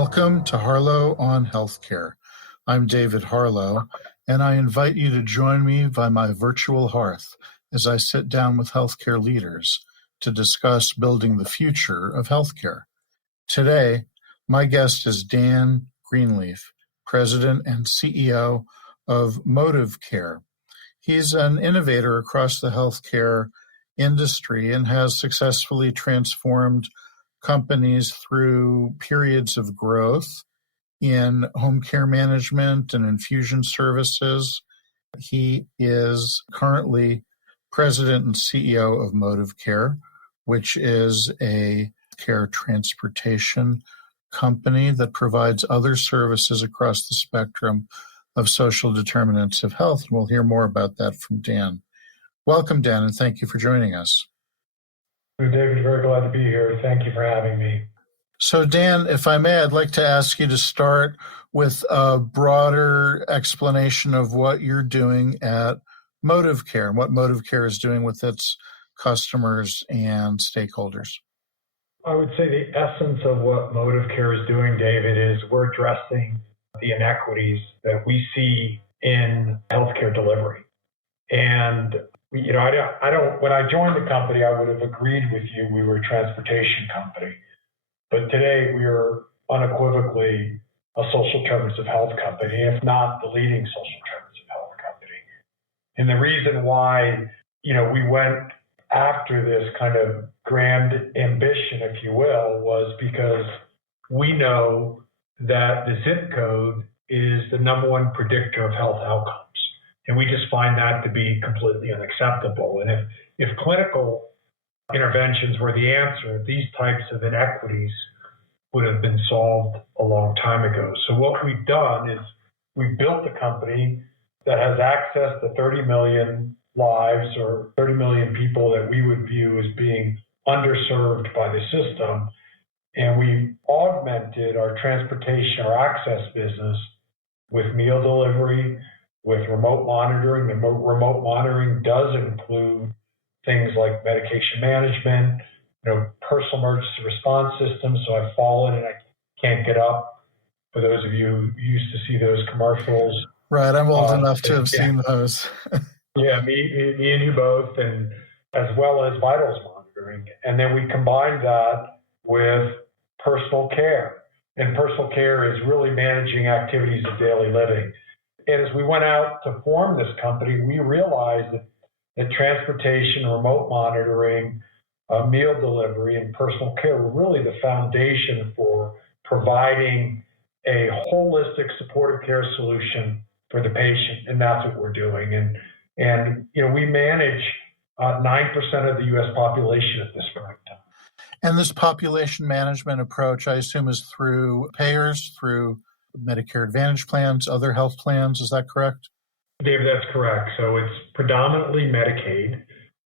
Welcome to Harlow on Healthcare. I'm David Harlow, and I invite you to join me by my virtual hearth as I sit down with healthcare leaders to discuss building the future of healthcare. Today, my guest is Dan Greenleaf, President and CEO of Modivcare. He's an innovator across the healthcare industry and has successfully transformed companies through periods of growth in home care management and infusion services. He is currently president and CEO of Modivcare, which is a care transportation company that provides other services across the spectrum of social determinants of health. We'll hear more about that from Dan. Welcome, Dan, and thank you for joining us. David, very glad to be here. Thank you for having me. So, Dan, if I may, I'd like to ask you to start with a broader explanation of what you're doing at Modivcare and what Modivcare is doing with its customers and stakeholders. I would say the essence of what Modivcare is doing, David, is we're addressing the inequities that we see in healthcare delivery. And when I joined the company, I would have agreed with you we were a transportation company. But today we are unequivocally a social determinants of health company, if not the leading social determinants of health company. And the reason why, we went after this kind of grand ambition, if you will, was because we know that the zip code is the number one predictor of health outcomes. And we just find that to be completely unacceptable. And if clinical interventions were the answer, these types of inequities would have been solved a long time ago. So what we've done is we've built a company that has access to 30 million lives or 30 million people that we would view as being underserved by the system. And we augmented our transportation or access business with meal delivery, with remote monitoring. The remote monitoring does include things like medication management, personal emergency response systems. So I've fallen and I can't get up. For those of you who used to see those commercials. Right, I'm old enough to have seen those. Yeah, me and you both, and as well as vitals monitoring. And then we combined that with personal care. And personal care is really managing activities of daily living. And as we went out to form this company, we realized that transportation, remote monitoring, meal delivery, and personal care were really the foundation for providing a holistic supportive care solution for the patient. And that's what we're doing. And we manage 9% of the U.S. population at this point in time. And this population management approach, I assume, is through payers, through Medicare Advantage plans, other health plans. Is that correct? David, that's correct. So it's predominantly Medicaid.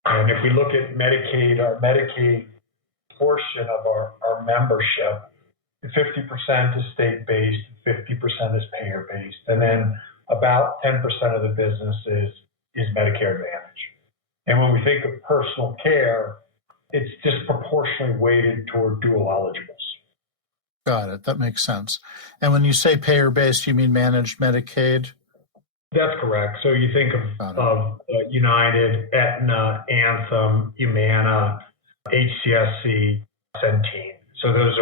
And if we look at Medicaid, our Medicaid portion of our membership, 50% is state-based, 50% is payer-based. And then about 10% of the business is Medicare Advantage. And when we think of personal care, it's disproportionately weighted toward dual eligibles. Got it. That makes sense. And when you say payer-based, you mean managed Medicaid? That's correct. So you think of United, Aetna, Anthem, Humana, HCSC, Centene. So those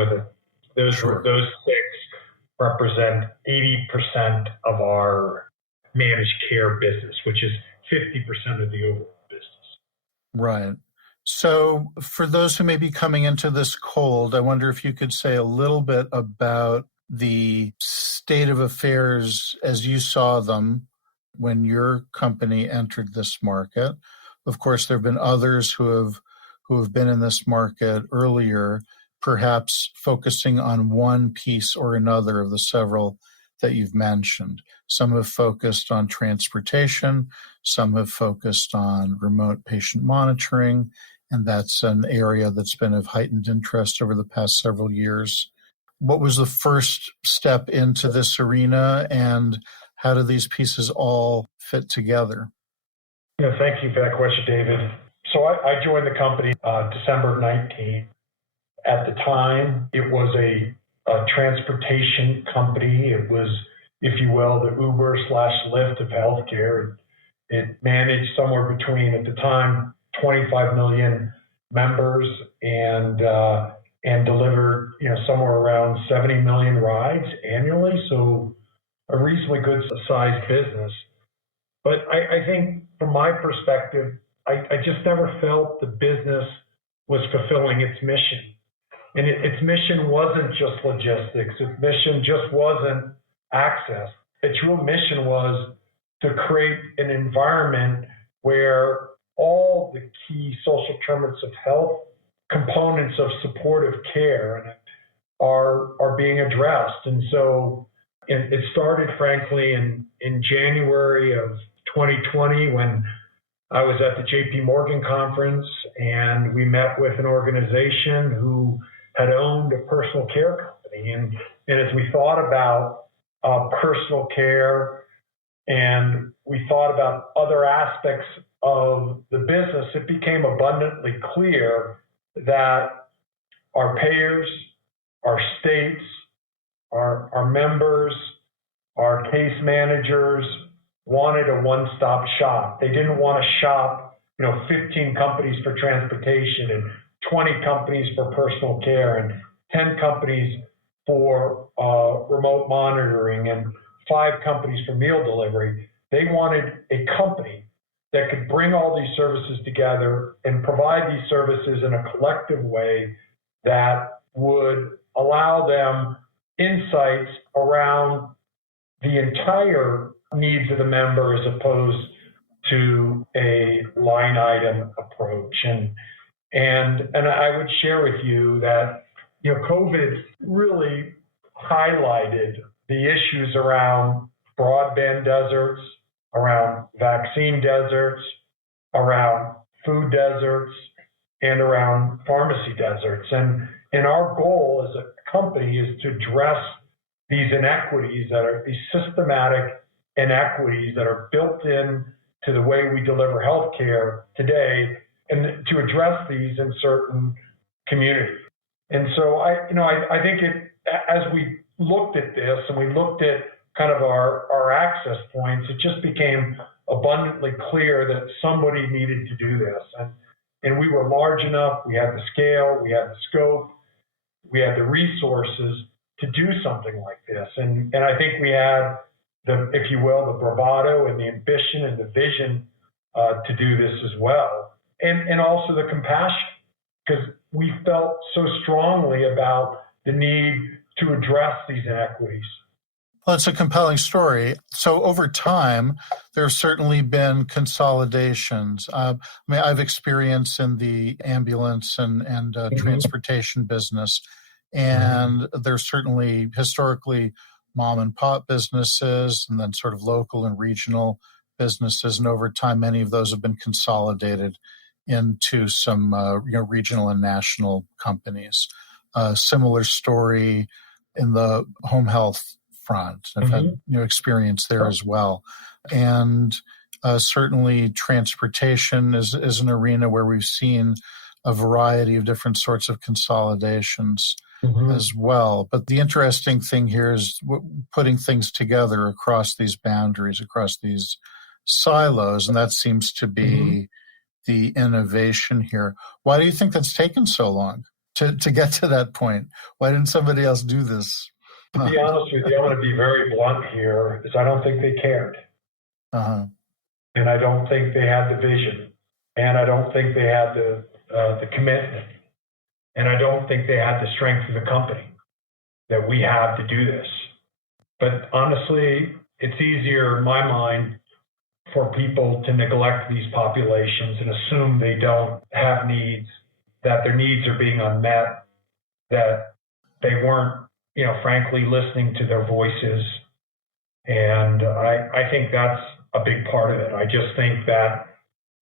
six represent 80% of our managed care business, which is 50% of the overall business. Right. So for those who may be coming into this cold, I wonder if you could say a little bit about the state of affairs as you saw them when your company entered this market. Of course, there have been others who have been in this market earlier, perhaps focusing on one piece or another of the several that you've mentioned. Some have focused on transportation, some have focused on remote patient monitoring, and that's an area that's been of heightened interest over the past several years. What was the first step into this arena, and how do these pieces all fit together? Thank you for that question, David. So I joined the company December of 19. At the time, it was a a transportation company. It was, if you will, the Uber/Lyft of healthcare. It managed somewhere between, at the time, 25 million members and delivered, somewhere around 70 million rides annually. So a reasonably good sized business. But I think from my perspective, I just never felt the business was fulfilling its mission. And its mission wasn't just logistics. Its mission just wasn't access. Its real mission was to create an environment where all the key social determinants of health, components of supportive care are being addressed. And so it started, frankly, in January of 2020 when I was at the JP Morgan conference, and we met with an organization who had owned a personal care company. And as we thought about personal care and we thought about other aspects of the business, it became abundantly clear that our payers, our states, our members, our case managers wanted a one-stop shop. They didn't want to shop, 15 companies for transportation and 20 companies for personal care and 10 companies for remote monitoring and 5 companies for meal delivery. They wanted a company that could bring all these services together and provide these services in a collective way that would allow them insights around the entire needs of the member as opposed to a line item approach. And I would share with you that COVID really highlighted the issues around broadband deserts, around vaccine deserts, around food deserts, and around pharmacy deserts. And our goal as a company is to address these inequities that are these systematic inequities that are built in to the way we deliver healthcare today, and to address these in certain communities. And so I think as we looked at this and we looked at kind of our access points, it just became abundantly clear that somebody needed to do this. And we were large enough, we had the scale, we had the scope, we had the resources to do something like this. And I think we had the, if you will, the bravado and the ambition and the vision to do this as well. And also the compassion, because we felt so strongly about the need to address these inequities. Well, it's a compelling story. So over time, there have certainly been consolidations. I've experienced in the ambulance and transportation business, and there's certainly historically mom and pop businesses and then sort of local and regional businesses. And over time, many of those have been consolidated into some regional and national companies. Similar story in the home health front. I've had experience there as well. And certainly transportation is an arena where we've seen a variety of different sorts of consolidations as well. But the interesting thing here is putting things together across these boundaries, across these silos, and that seems to be the innovation here. Why do you think that's taken so long to get to that point? Why didn't somebody else do this? To be honest with you, I'm going to be very blunt here, is I don't think they cared. And I don't think they had the vision. And I don't think they had the commitment. And I don't think they had the strength of the company that we have to do this. But honestly, it's easier in my mind for people to neglect these populations and assume they don't have needs, that their needs are being unmet, that they weren't, frankly, listening to their voices. And I think that's a big part of it. I just think that,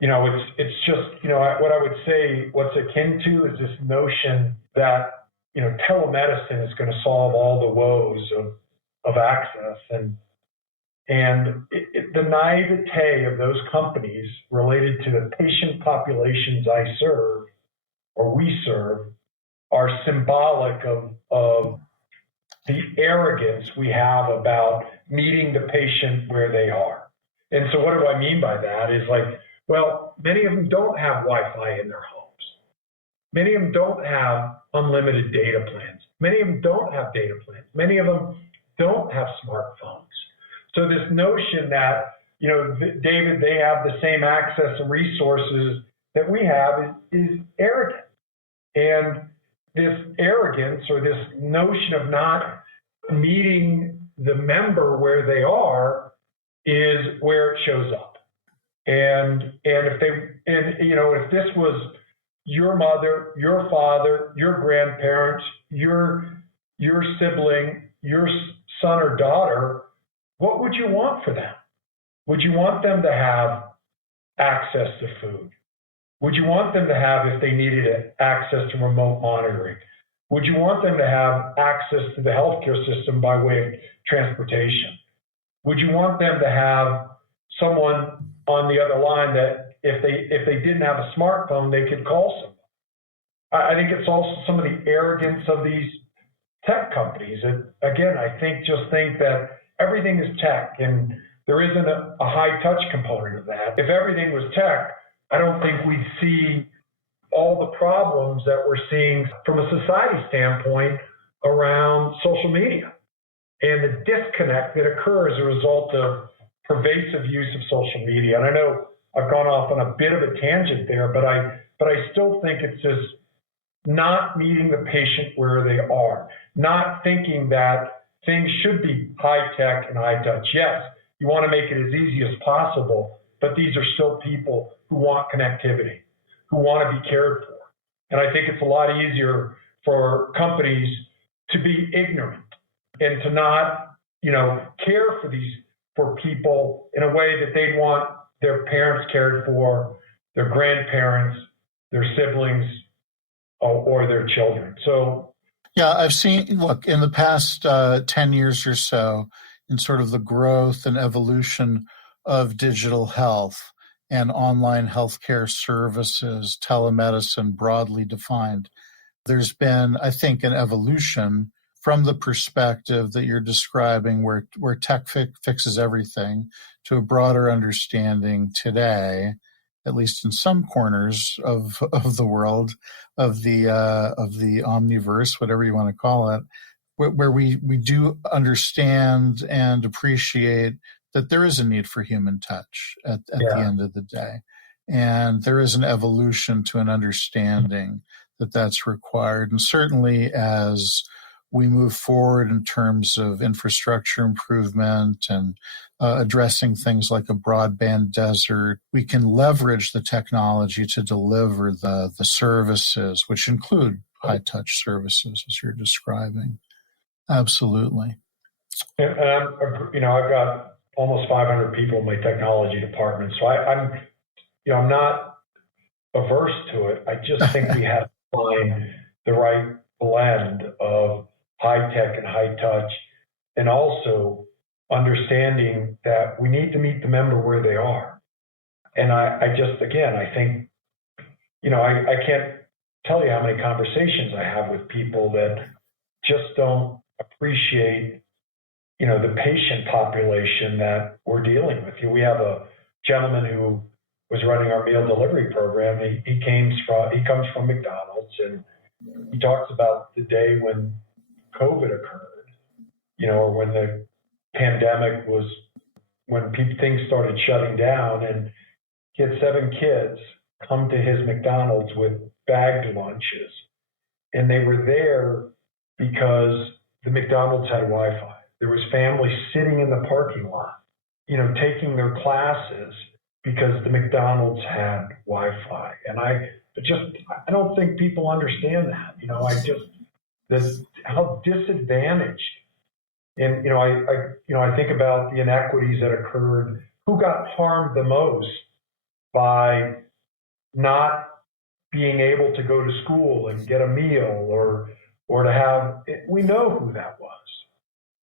it's just, what I would say, what's akin to is this notion that, telemedicine is going to solve all the woes of access. And the naivete of those companies related to the patient populations I serve or we serve are symbolic of the arrogance we have about meeting the patient where they are. And so what do I mean by that is like, well, many of them don't have Wi-Fi in their homes. Many of them don't have unlimited data plans. Many of them don't have data plans. Many of them don't have smartphones. So this notion that, David, they have the same access and resources that we have is arrogant. And this arrogance or this notion of not meeting the member where they are is where it shows up. And if this was your mother, your father, your grandparents, your sibling, your son or daughter, what would you want for them? Would you want them to have access to food? Would you want them to have, if they needed it, access to remote monitoring? Would you want them to have access to the healthcare system by way of transportation? Would you want them to have someone on the other line that if they didn't have a smartphone, they could call someone? I think it's also some of the arrogance of these tech companies. And again, I think that everything is tech and there isn't a high touch component of that. If everything was tech, I don't think we'd see all the problems that we're seeing from a society standpoint around social media and the disconnect that occurs as a result of pervasive use of social media. And I know I've gone off on a bit of a tangent there, but I still think it's just not meeting the patient where they are, not thinking that things should be high tech and high touch. Yes, you want to make it as easy as possible, but these are still people who want connectivity, who want to be cared for. And I think it's a lot easier for companies to be ignorant and to not, care for people in a way that they'd want their parents cared for, their grandparents, their siblings, or their children. So, yeah, I've seen, look, in the past 10 years or so, in sort of the growth and evolution of digital health and online healthcare services, telemedicine broadly defined, there's been, I think, an evolution from the perspective that you're describing where tech fixes everything to a broader understanding today, at least in some corners of the world, of the omniverse, whatever you want to call it, where we do understand and appreciate that there is a need for human touch at the end of the day. And there is an evolution to an understanding that that's required. And certainly as we move forward in terms of infrastructure improvement and addressing things like a broadband desert, we can leverage the technology to deliver the services, which include high-touch services, as you're describing. Absolutely. And I've got almost 500 people in my technology department, so I'm not averse to it. I just think we have to find the right blend of high tech and high touch, and also understanding that we need to meet the member where they are. And I think, I can't tell you how many conversations I have with people that just don't appreciate, the patient population that we're dealing with. We have a gentleman who was running our meal delivery program. He comes from McDonald's, and he talks about the day when COVID occurred, or when the pandemic was, when things started shutting down, and he had 7 kids come to his McDonald's with bagged lunches, and they were there because the McDonald's had Wi-Fi. There was families sitting in the parking lot, taking their classes because the McDonald's had Wi-Fi. And I don't think people understand that. How disadvantaged. And I think about the inequities that occurred. Who got harmed the most by not being able to go to school and get a meal or to have? We know who that was.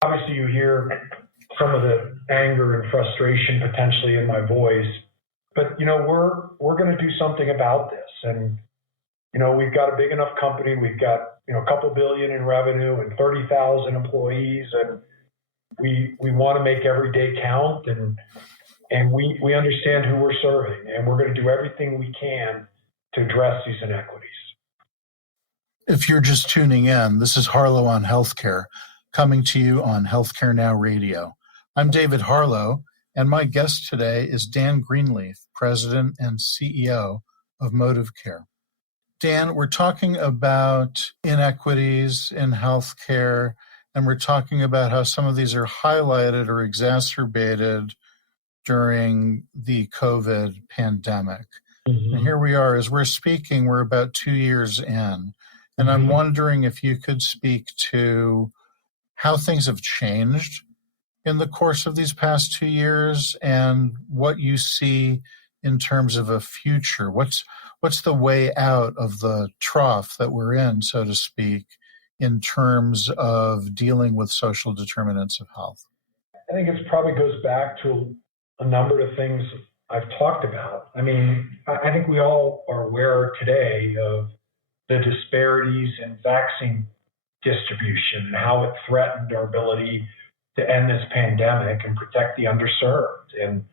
Obviously, you hear some of the anger and frustration potentially in my voice, but we're going to do something about this. And we've got a big enough company. We've got, a couple billion in revenue and 30,000 employees, and we want to make every day count, and we understand who we're serving, and we're going to do everything we can to address these inequities. If you're just tuning in, this is Harlow on Healthcare, coming to you on Healthcare Now Radio. I'm David Harlow, and my guest today is Dan Greenleaf, President and CEO of Modivcare. Dan, we're talking about inequities in healthcare, and we're talking about how some of these are highlighted or exacerbated during the COVID pandemic. And here we are, as we're speaking, we're about 2 years in. And I'm wondering if you could speak to how things have changed in the course of these past 2 years and what you see in terms of a future. What's the way out of the trough that we're in, so to speak, in terms of dealing with social determinants of health? I think it probably goes back to a number of things I've talked about. I mean, I think we all are aware today of the disparities in vaccine distribution and how it threatened our ability to end this pandemic and protect the underserved. And,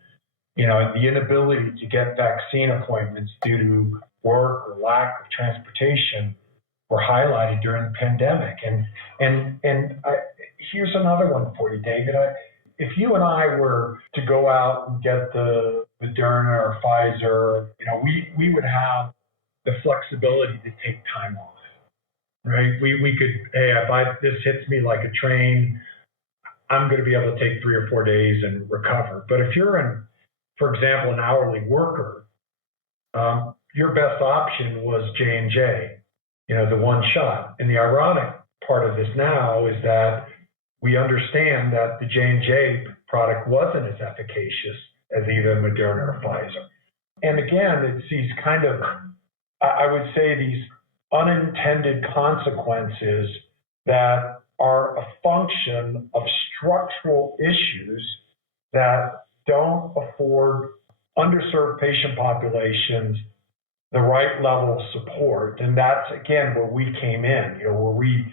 the inability to get vaccine appointments due to work or lack of transportation were highlighted during the pandemic. Here's another one for you, David. If you and I were to go out and get the Moderna or Pfizer, we would have the flexibility to take time off, right? We could, hey, if this hits me like a train, I'm going to be able to take 3 or 4 days and recover. But if you're for example, an hourly worker, your best option was J&J, the one shot. And the ironic part of this now is that we understand that the J&J product wasn't as efficacious as either Moderna or Pfizer. And again, it's these kind of, I would say, these unintended consequences that are a function of structural issues that don't afford underserved patient populations the right level of support. And that's, again, where we came in, where we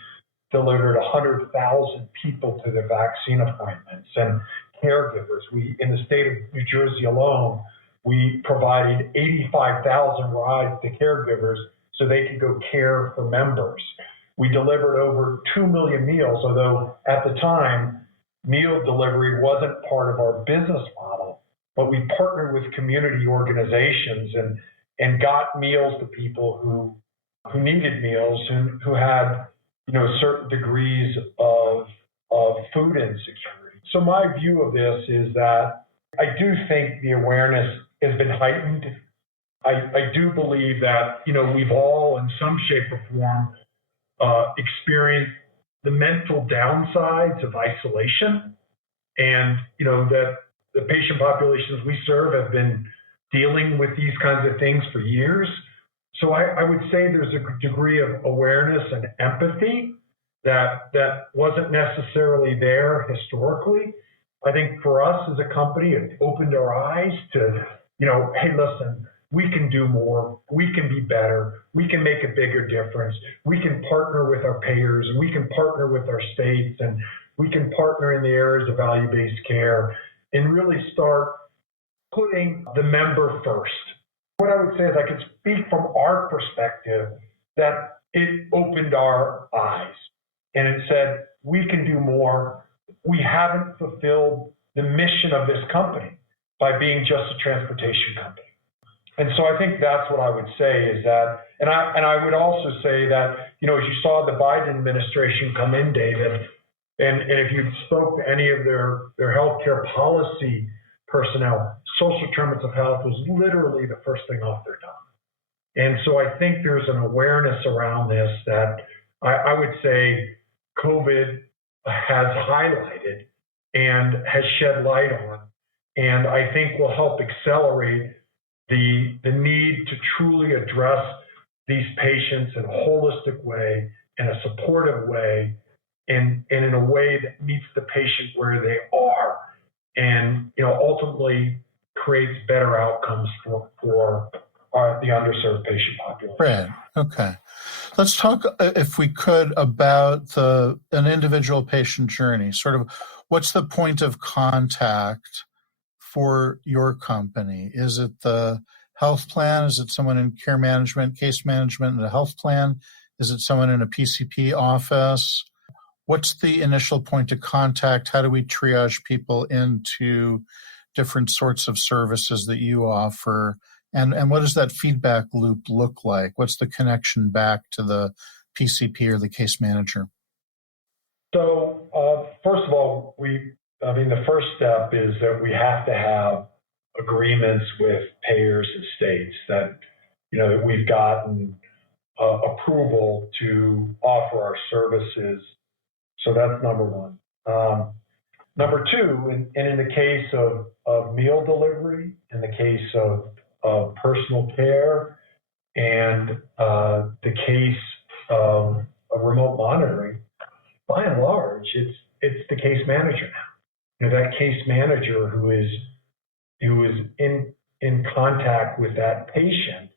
delivered 100,000 people to their vaccine appointments and caregivers. In the state of New Jersey alone, we provided 85,000 rides to caregivers so they could go care for members. We delivered over 2 million meals, although at the time, meal delivery wasn't part of our business model, but we partnered with community organizations and got meals to people who needed meals and who had certain degrees of food insecurity. So my view of this is that I do think the awareness has been heightened. I do believe that we've all, in some shape or form, experienced the mental downsides of isolation, and that the patient populations we serve have been dealing with these kinds of things for years. So I would say there's a degree of awareness and empathy that wasn't necessarily there historically. I think for us as a company, it opened our eyes to, hey, listen, we can do more, we can be better, we can make a bigger difference, we can partner with our payers, and we can partner with our states, and we can partner in the areas of value-based care and really start putting the member first. What I would say is I could speak from our perspective that it opened our eyes and it said, we can do more. We haven't fulfilled the mission of this company by being just a transportation company. And so I think that's what I would say is that, and I would also say that, as you saw the Biden administration come in, David, and if you spoke to any of their healthcare policy personnel, social determinants of health was literally the first thing off their tongue. And so I think there's an awareness around this that I would say COVID has highlighted and has shed light on, and I think will help accelerate the need to truly address these patients in a holistic way, in a supportive way, and in a way that meets the patient where they are, and ultimately creates better outcomes for the underserved patient population. Right. Okay. Let's talk, if we could, about an individual patient journey. Sort of, what's the point of contact for your company? Is it the health plan? Is it someone in care management, case management, and a health plan? Is it someone in a PCP office? What's the initial point of contact? How do we triage people into different sorts of services that you offer? And what does that feedback loop look like? What's the connection back to the PCP or the case manager? So, first of all, the first step is that we have to have agreements with payers and states that, that we've gotten approval to offer our services. So that's number one. Number two, and in the case of meal delivery, in the case of personal care, and the case of remote monitoring, by and large, it's the case manager now. That case manager who is in contact with that patient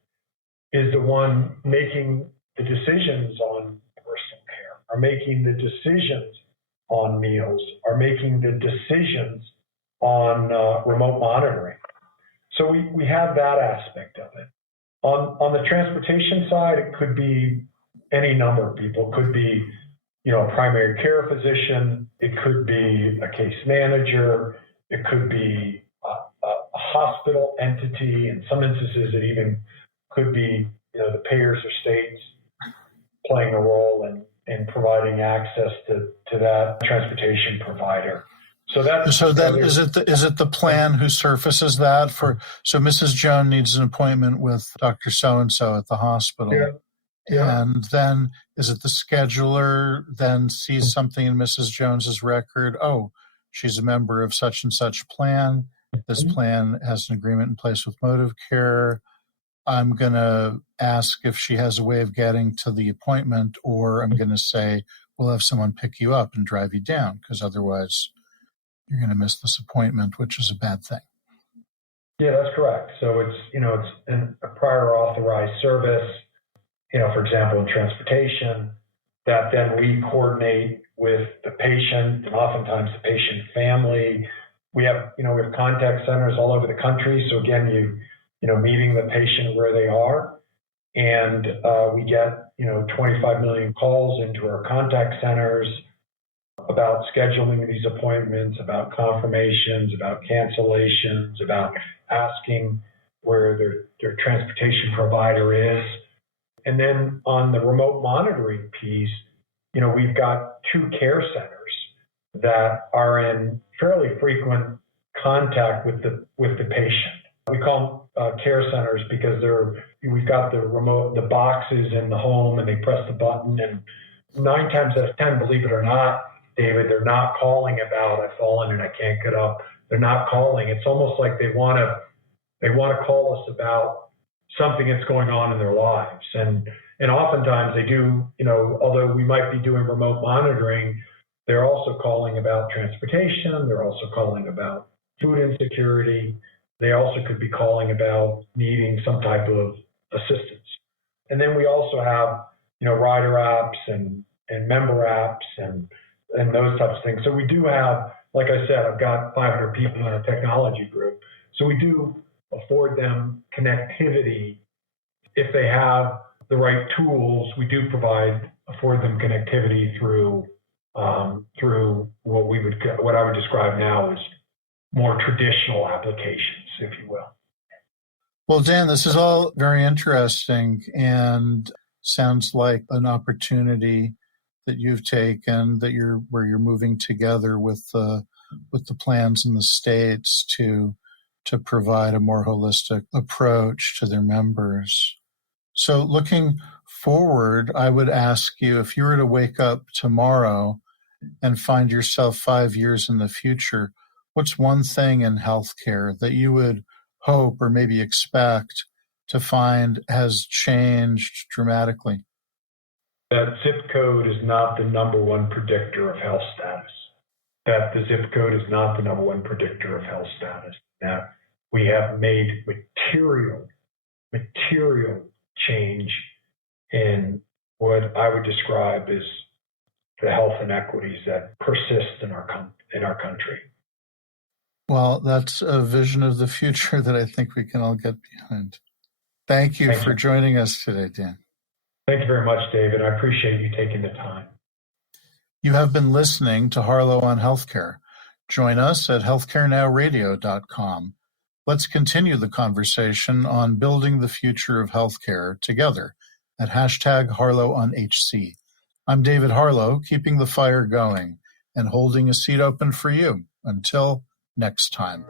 is the one making the decisions on personal care, are making the decisions on meals, are making the decisions on remote monitoring. So we have that aspect of it. On the transportation side, it could be any number of people. It could be, a primary care physician. It could be a case manager. It could be a hospital entity. In some instances, it even could be, the payers or states playing a role in providing access to that transportation provider. So then is it the plan who surfaces that so Mrs. Jones needs an appointment with Dr. So-and-so at the hospital. Yeah. Yeah. And then is it the scheduler then sees something in Mrs. Jones's record? Oh, she's a member of such and such plan. This plan has an agreement in place with Modivcare. I'm going to ask if she has a way of getting to the appointment, or I'm going to say, we'll have someone pick you up and drive you down, because otherwise you're going to miss this appointment, which is a bad thing. Yeah, that's correct. So it's a prior authorized service, for example, in transportation, that then we coordinate with the patient and oftentimes the patient family. We have contact centers all over the country. So again, meeting the patient where they are, and we get 25 million calls into our contact centers about scheduling these appointments, about confirmations, about cancellations, about asking where their transportation provider is. And then on the remote monitoring piece, we've got 2 care centers that are in fairly frequent contact with the patient. We call them care centers because we've got the boxes in the home, and they press the button, and 9 times out of 10, believe it or not, David, they're not calling about I've fallen and I can't get up. They're not calling. It's almost like they want to call us about something that's going on in their lives. And oftentimes they do, although we might be doing remote monitoring, they're also calling about transportation. They're also calling about food insecurity. They also could be calling about needing some type of assistance. And then we also have, rider apps and member apps and those types of things. So we do have, like I said, I've got 500 people in a technology group. So we do afford them connectivity. If they have the right tools, we do afford them connectivity through what I would describe now as more traditional applications, if you will. Well, Dan, this is all very interesting and sounds like an opportunity that you've taken, where you're moving together with the plans in the states to provide a more holistic approach to their members. So looking forward, I would ask you, if you were to wake up tomorrow and find yourself 5 years in the future, what's one thing in healthcare that you would hope or maybe expect to find has changed dramatically? That zip code is not the number one predictor of health status. That the zip code is not the number one predictor of health status. That we have made material material change in what I would describe as the health inequities that persist in our country. Well, that's a vision of the future that I think we can all get behind. Thank you for joining us today, Dan. Thank you very much, David. I appreciate you taking the time. You have been listening to Harlow on Healthcare. Join us at healthcarenowradio.com. Let's continue the conversation on building the future of healthcare together at #HarlowOnHC. I'm David Harlow, keeping the fire going and holding a seat open for you. Until next time.